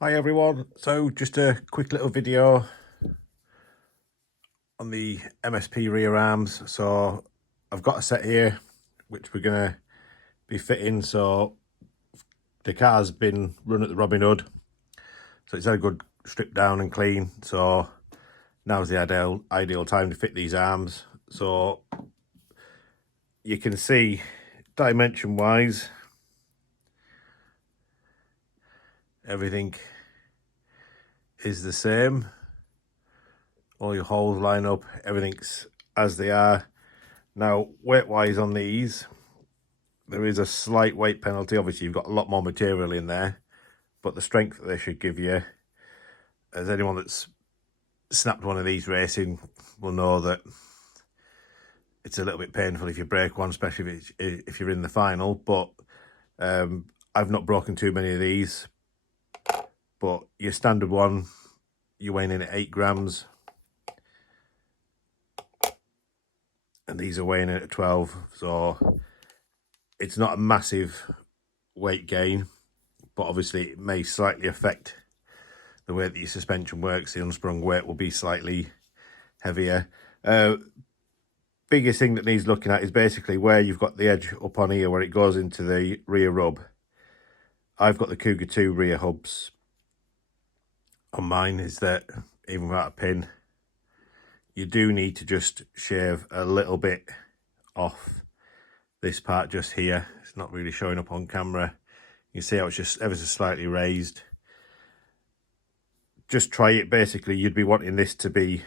Hi everyone, so just a quick little video on the MSP rear arms. So I've got a set here which we're going to be fitting. So the car's been run at the Robin Hood, so it's had a good strip down and clean. So now's the ideal time to fit these arms. So you can see dimension wise everything is the same. All your holes line up, everything's as they are. Now, weight-wise on these, there is a slight weight penalty. Obviously, you've got a lot more material in there, but the strength that they should give you, as anyone that's snapped one of these racing will know that it's a little bit painful if you break one, especially if you're in the final. But I've not broken too many of these, but your standard one, you're weighing in at 8 grams. And these are weighing in at 12, so it's not a massive weight gain, but obviously it may slightly affect the way that your suspension works. The unsprung weight will be slightly heavier. Biggest thing that needs looking at is basically where you've got the edge up on here, where it goes into the rear hub. I've got the Cougar 2 rear hubs on mine. Is that even without a pin, you do need to just shave a little bit off this part just here. It's not really showing up on camera. You can see how it's just ever so slightly raised. Just try it. Basically, you'd be wanting this to be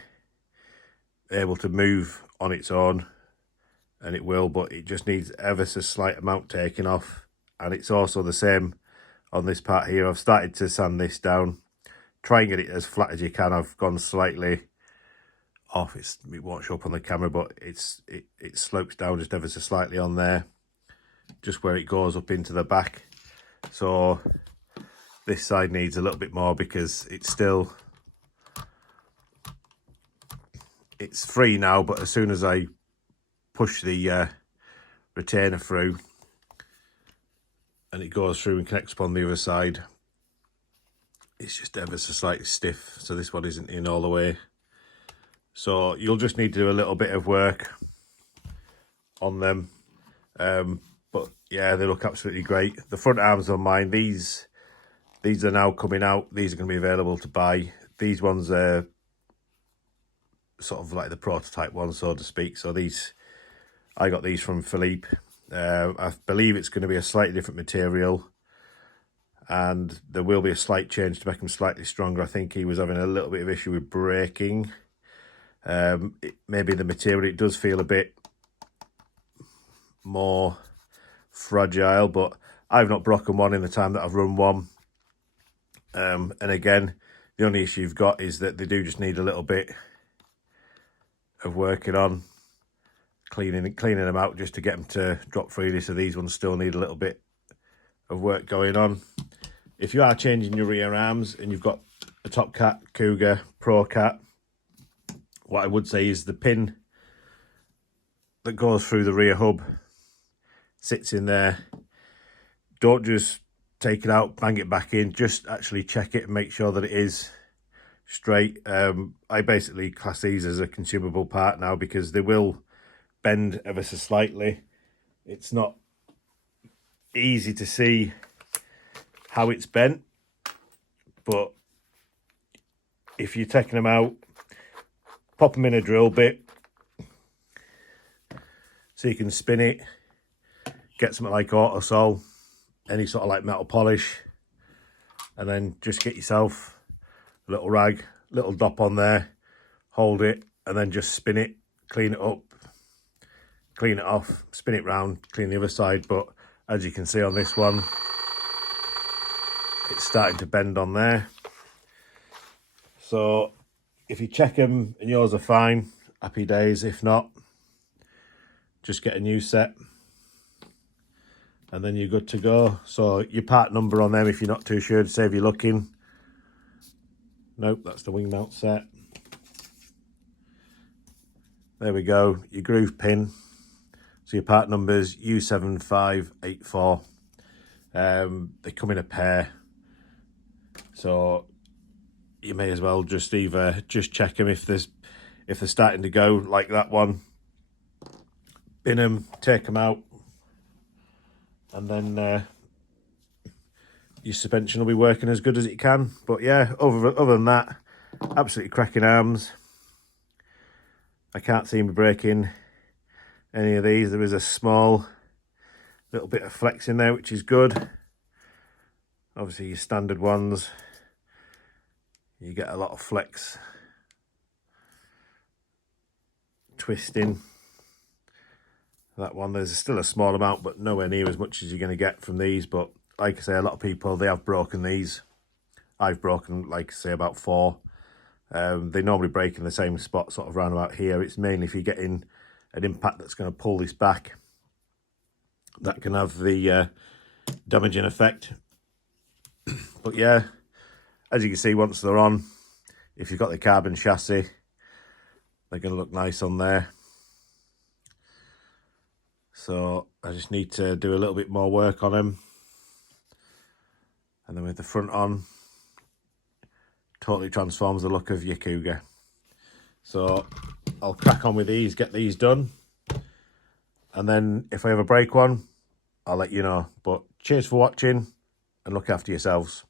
able to move on its own, and it will, but it just needs ever so slight amount taken off. And it's also the same on this part here. I've started to sand this down. Try and get it as flat as you can. I've gone slightly off. It won't show up on the camera, but it slopes down just ever so slightly on there, just where it goes up into the back. So this side needs a little bit more because it's free now, but as soon as I push the retainer through and it goes through and connects upon the other side, it's just ever so slightly stiff. So this one isn't in all the way. So you'll just need to do a little bit of work on them. But yeah, they look absolutely great. The front arms on mine, these are now coming out. These are going to be available to buy. These ones are sort of like the prototype ones, so to speak. So I got these from Philippe. I believe it's going to be a slightly different material, and there will be a slight change to make them slightly stronger. I think he was having a little bit of issue with braking. Maybe the material, it does feel a bit more fragile, but I've not broken one in the time that I've run one. And again, the only issue you've got is that they do just need a little bit of working on, cleaning them out just to get them to drop freely. So these ones still need a little bit of work going on. If you are changing your rear arms and you've got a Top Cat, Cougar, Procat, what I would say is the pin that goes through the rear hub sits in there. Don't just take it out, bang it back in. Just actually check it and make sure that it is straight. I basically class these as a consumable part now because they will bend ever so slightly. It's not easy to see how it's bent, but if you're taking them out, pop them in a drill bit so you can spin it, get something like Autosol, any sort of like metal polish, and then just get yourself a little rag, little dop on there, hold it, and then just spin it, clean it up, clean it off, spin it round, clean the other side. But as you can see on this one, it's starting to bend on there. So if you check them and yours are fine, happy days. If not, just get a new set and then you're good to go. So your part number on them, if you're not too sure, to save you looking. Nope, that's the wing mount set. There we go, your groove pin. So your part number's U7584. They come in a pair. So you may as well just either just check them if they're starting to go like that one, bin them, take them out, and then your suspension will be working as good as it can. But yeah, other than that, absolutely cracking arms. I can't see me breaking any of these. There is a small little bit of flex in there, which is good. Obviously your standard ones, you get a lot of flex twisting. That one, there's still a small amount, but nowhere near as much as you're going to get from these. But like I say, a lot of people, they have broken these. I've broken, like I say, about 4. They normally break in the same spot, sort of round about here. It's mainly if you're getting an impact that's going to pull this back, that can have the damaging effect. But yeah, as you can see, once they're on, if you've got the carbon chassis, they're going to look nice on there. So I just need to do a little bit more work on them. And then with the front on, totally transforms the look of your Cougar. So I'll crack on with these, get these done. And then if I ever break one, I'll let you know. But cheers for watching and look after yourselves.